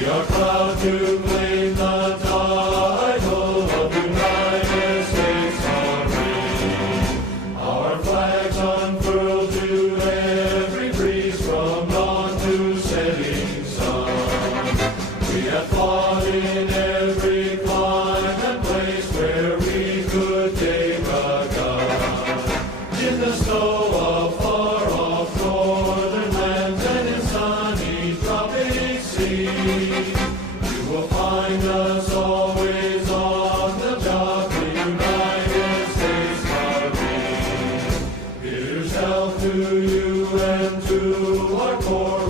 We are proud to claim the title of United States Army. Our flags unfurled to every breeze from dawn to setting sun. We have fought in every clime and place where we could take a gun. In the snow of far-off northern lands and in sunny tropic seas, you will find us always on the job, the United States Army. Here's health to you and to our corps.